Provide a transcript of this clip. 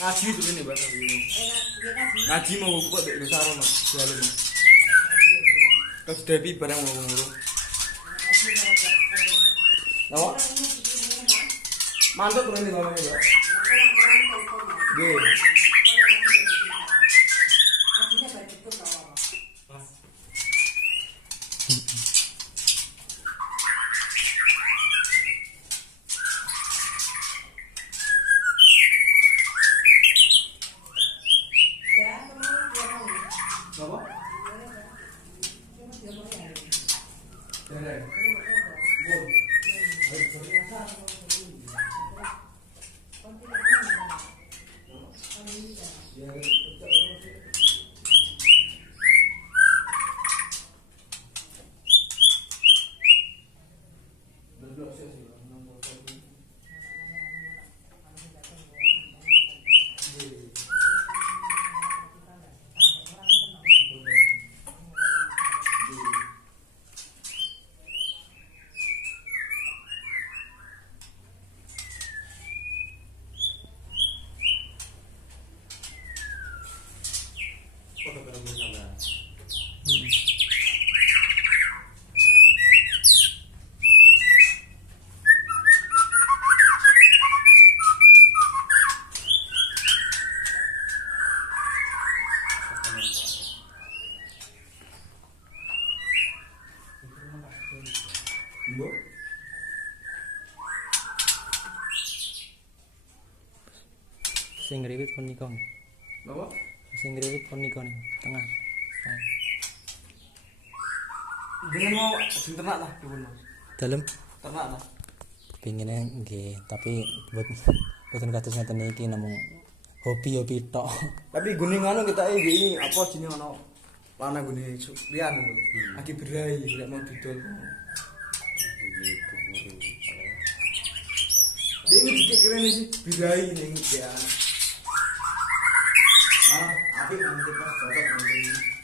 Ngaji tuh ini Mbak. Ngaji mau kok dek saro Mas. Jalu Mas. Terus Devi barang mau ngurung. Lawak. Mantap tuh ini ngomongnya Mbak. Nggih. Apa? Mbok. Sing ngriwit punika. Napa? Sing ngriwit punika nih, tengah. Dengan mau sing ternak lah dipun Mas. Dalem Ternak lah. pingine nggih, tapi boten kados ngeten iki namung hobi tok. Tapi gune ngono kita iki apa jenenge ono lanang gune Rian lho. Aki berai lek mau didol. Dia ini dikit keren sih, berai ning ya. Ah, apik nanti pas cocok nanti.